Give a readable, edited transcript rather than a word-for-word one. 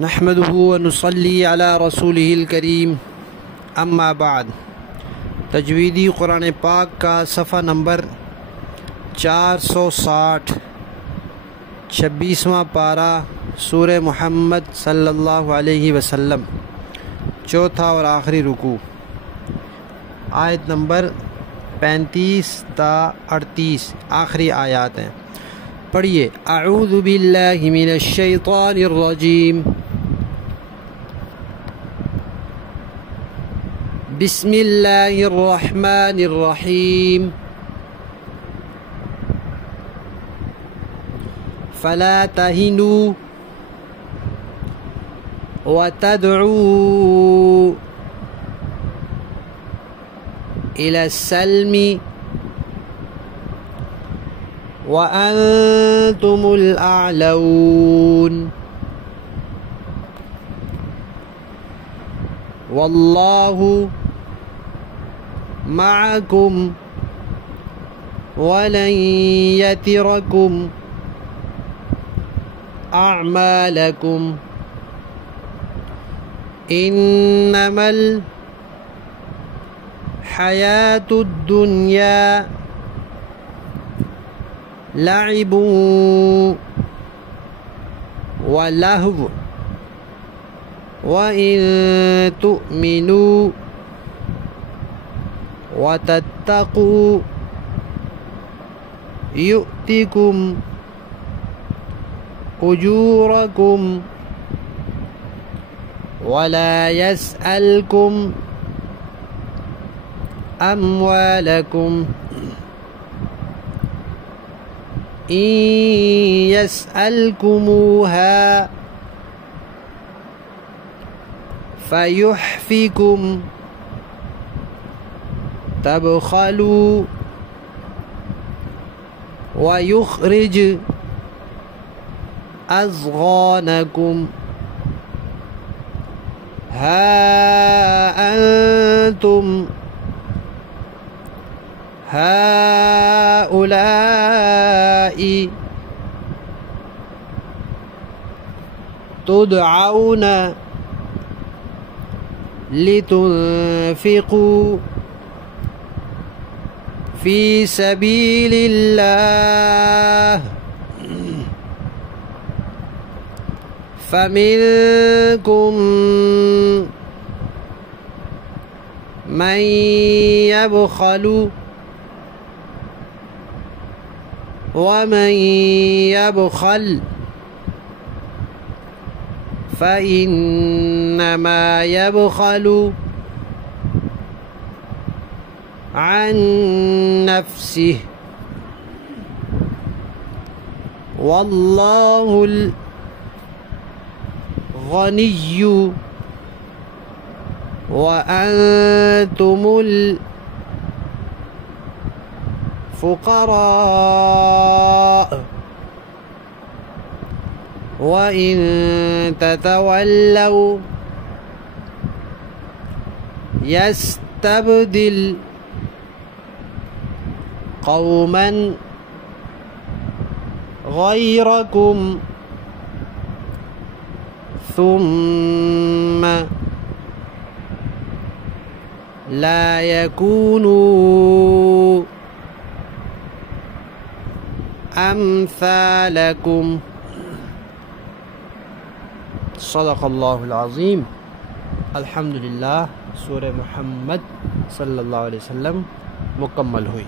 नहमदुहु व नुसल्ली अला रसूलिहिल करीम, अम्मा बाद। तजवीदी कुरान पाक का सफ़ा नंबर 460, 26वां पारा, सूरह मुहम्मद सल्लल्लाहु अलैहि वसल्लम, चौथा और आखिरी रुकू, आयत नंबर 35 ता 38 आखिरी आयात हैं। पढ़िए। अऊज़ु बिल्लाहि मिनश शैतानिर रजीम, बिस्मिल्लाहिर रहमानिर रहीम। फला तहिनू व तदऊ इला सल्मी व अंतुमुल आलऊन वल्लाहु मअकुम वलन यतिरकुम अअमालकुम इन्नमल हयातुद दुनिया लइबुन व लहव व इन तुमिनू व तत्तकू युतिकुम उजूरकुम वला यसअलकुम अम्वालकुम इन यसअलकुमूहा फयुहफिकुम तबखलू व युखरिज अज़गानकुम हा अंतुम हाउलाई तुदऔन लितुनफिकू फी सबीलिल्लाह फमिनकुम मन यबखलु वमन यबखल फ़इन्नमा यबखलु अन नफ्सिहि वल्लाहुल गनिय्यु व अंतुमुल फुक़रा व इन ततवल्लौ यस्तब्दिल क़ौमन गैरकुम सुम्म ला यकूनू अम्सालकुम। सदक़ल्लाहुल अज़ीम। अल्हम्दुलिल्लाह। सूरह मुहम्मद सल्लल्लाहु अलैहि वसल्लम मुकम्मल हुई।